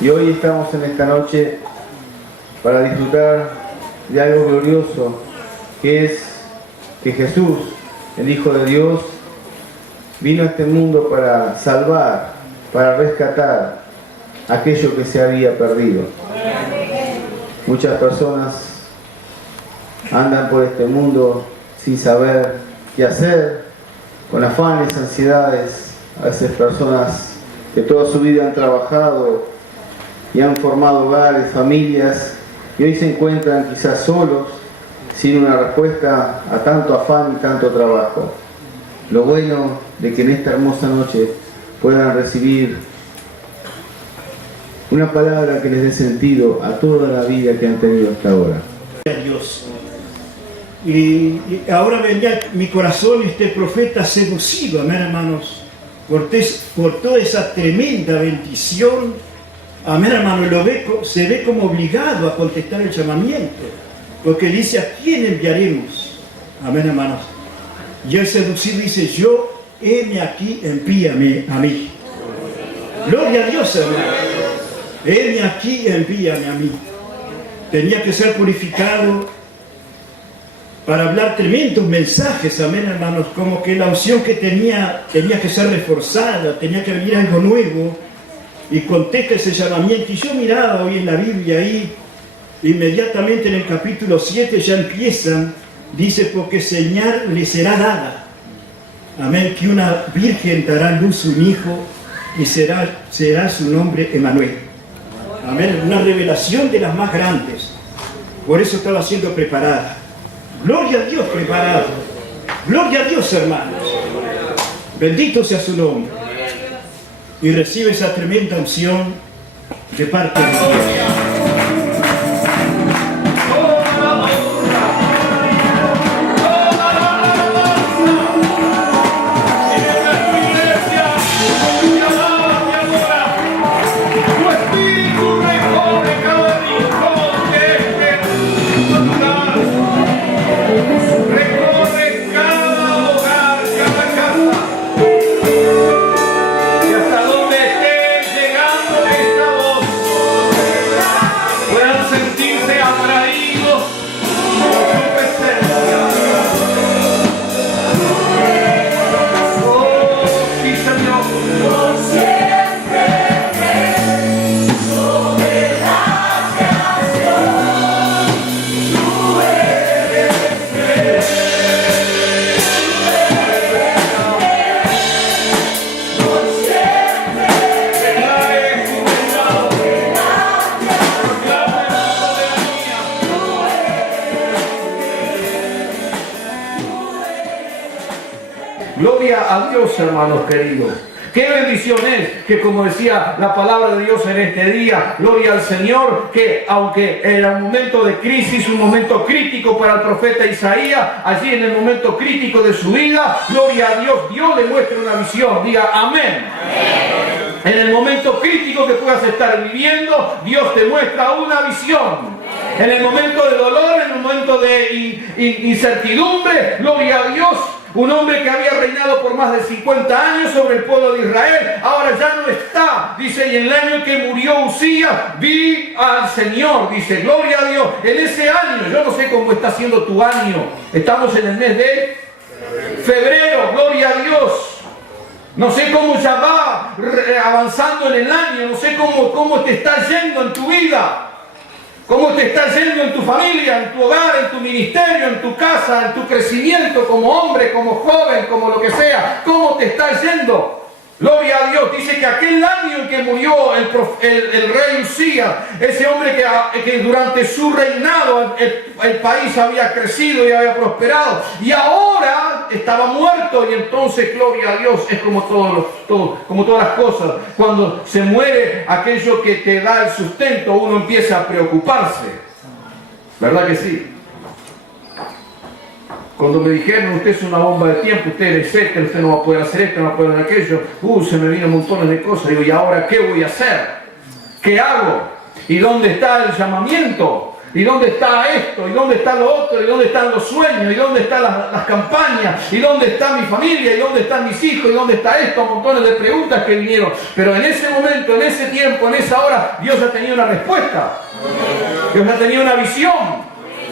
Y hoy estamos en esta noche para disfrutar de algo glorioso, que es que Jesús, el Hijo de Dios, vino a este mundo para salvar, para rescatar aquello que se había perdido. Muchas personas andan por este mundo sin saber qué hacer, con afanes, ansiedades. A veces personas que toda su vida han trabajado y han formado hogares, familias, y hoy se encuentran quizás solos, sin una respuesta a tanto afán y tanto trabajo. Lo bueno de que en esta hermosa noche puedan recibir una palabra que les dé sentido a toda la vida que han tenido hasta ahora. Dios. Y ahora vendría mi corazón este profeta seducido, amén, hermanos, por toda esa tremenda bendición, amén, hermanos, se ve como obligado a contestar el llamamiento, porque dice: ¿a quién enviaremos? Amén, hermanos. Y el seducido dice: yo, heme aquí, envíame a mí. Gloria a Dios, hermanos. Heme aquí, envíame a mí. Tenía que ser purificado para hablar tremendos mensajes, amén, hermanos, como que la unción que tenía que ser reforzada, tenía que venir algo nuevo, y contesta ese llamamiento. Y yo miraba hoy en la Biblia ahí, inmediatamente en el capítulo 7 ya empiezan, dice: porque señal le será dada, amén, que una virgen dará a luz un hijo, y será su nombre Emmanuel. Amén, una revelación de las más grandes. Por eso estaba siendo preparada. Gloria a Dios, preparado. Gloria a Dios, hermanos. Bendito sea su nombre. Y recibe esa tremenda unción de parte de Dios. Gloria a Dios, hermanos queridos. Qué bendición es que, como decía la palabra de Dios en este día, gloria al Señor, que aunque era un momento de crisis, un momento crítico para el profeta Isaías, allí en el momento crítico de su vida, gloria a Dios, Dios le muestra una visión. Diga amén. En el momento crítico que puedas estar viviendo, Dios te muestra una visión. En el momento de dolor, en el momento de incertidumbre, gloria a Dios. Un hombre que había reinado por más de 50 años sobre el pueblo de Israel, ahora ya no está. Dice: y en el año en que murió Usías, vi al Señor. Dice: gloria a Dios. En ese año, yo no sé cómo está siendo tu año. Estamos en el mes de febrero, gloria a Dios. No sé cómo ya va avanzando en el año. No sé cómo te está yendo en tu vida. ¿Cómo te está yendo en tu familia, en tu hogar, en tu ministerio, en tu casa, en tu crecimiento como hombre, como joven, como lo que sea? ¿Cómo te está yendo? Gloria a Dios. Dice que aquel año en que murió el rey Usías, ese hombre que durante su reinado el país había crecido y había prosperado, y ahora estaba muerto. Y entonces, gloria a Dios, es como como todas las cosas. Cuando se muere aquello que te da el sustento, uno empieza a preocuparse. ¿Verdad que sí? Cuando me dijeron: usted es una bomba de tiempo, usted es etcétera, usted no va a poder hacer esto, no va a poder hacer aquello, se me vino montones de cosas. Digo: ¿y ahora qué voy a hacer? ¿Qué hago? ¿Y dónde está el llamamiento? ¿Y dónde está esto? ¿Y dónde está lo otro? ¿Y dónde están los sueños? ¿Y dónde están las campañas? ¿Y dónde está mi familia? ¿Y dónde están mis hijos? ¿Y dónde está esto? Montones de preguntas que vinieron. Pero en ese momento, en ese tiempo, en esa hora, Dios ha tenido una respuesta. Dios ha tenido una visión.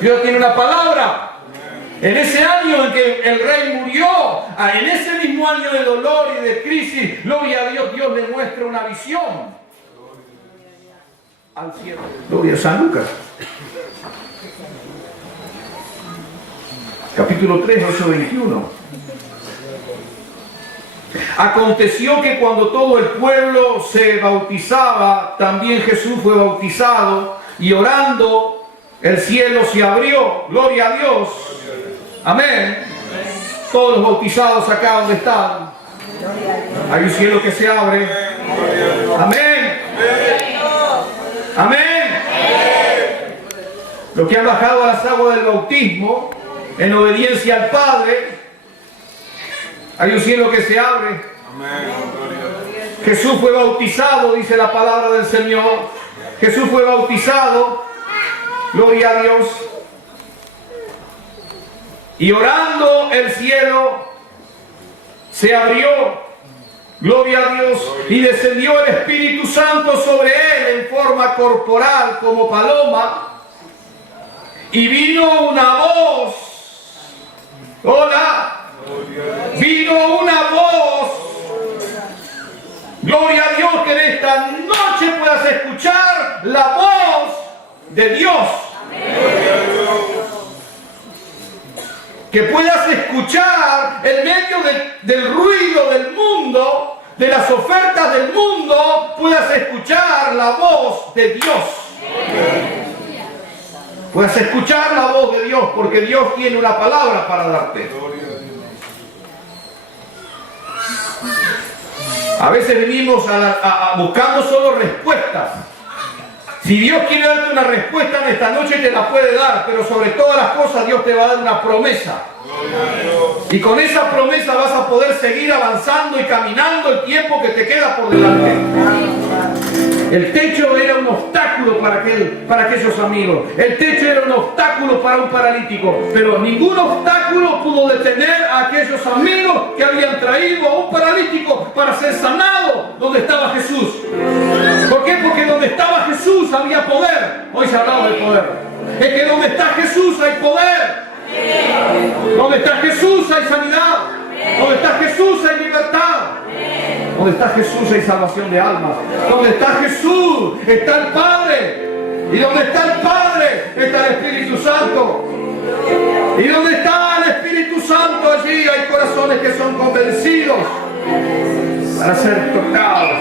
Dios tiene una palabra. En ese año en que el rey murió, en ese mismo año de dolor y de crisis, gloria a Dios, Dios le muestra una visión al cielo. Gloria a San Lucas. Capítulo 3, verso 21. Aconteció que cuando todo el pueblo se bautizaba, también Jesús fue bautizado, y orando, el cielo se abrió. Gloria a Dios. Amén. Todos los bautizados acá donde están. Hay un cielo que se abre. Amén. Amén. Los que han bajado a las aguas del bautismo en obediencia al Padre, hay un cielo que se abre. Jesús fue bautizado, dice la palabra del Señor. Jesús fue bautizado. Gloria a Dios. Y orando, el cielo se abrió. Gloria a Dios. Y descendió el Espíritu Santo sobre él en forma corporal como paloma. Y vino una voz. Hola. Vino una voz. Gloria a Dios, que en esta noche puedas escuchar la voz de Dios. Que puedas escuchar en medio del ruido del mundo, de las ofertas del mundo, puedas escuchar la voz de Dios. Puedas escuchar la voz de Dios, porque Dios tiene una palabra para darte. A veces venimos buscando solo respuestas. Si Dios quiere darte una respuesta en esta noche, te la puede dar, pero sobre todas las cosas Dios te va a dar una promesa. Y con esa promesa vas a poder seguir avanzando y caminando el tiempo que te queda por delante. El techo era un obstáculo para aquellos amigos. El techo era un obstáculo para un paralítico. Pero ningún obstáculo pudo detener a aquellos amigos que habían traído a un paralítico para ser sanado donde estaba Jesús. ¿Por qué? Porque donde estaba Jesús había poder. Hoy se ha hablado del poder. Es que donde está Jesús hay poder. Donde está Jesús hay sanidad. Donde está Jesús hay libertad. Donde está Jesús hay salvación de almas. Donde está Jesús está el Padre. Y donde está el Padre está el Espíritu Santo. Y donde está el Espíritu Santo, allí hay corazones que son convencidos para ser tocados.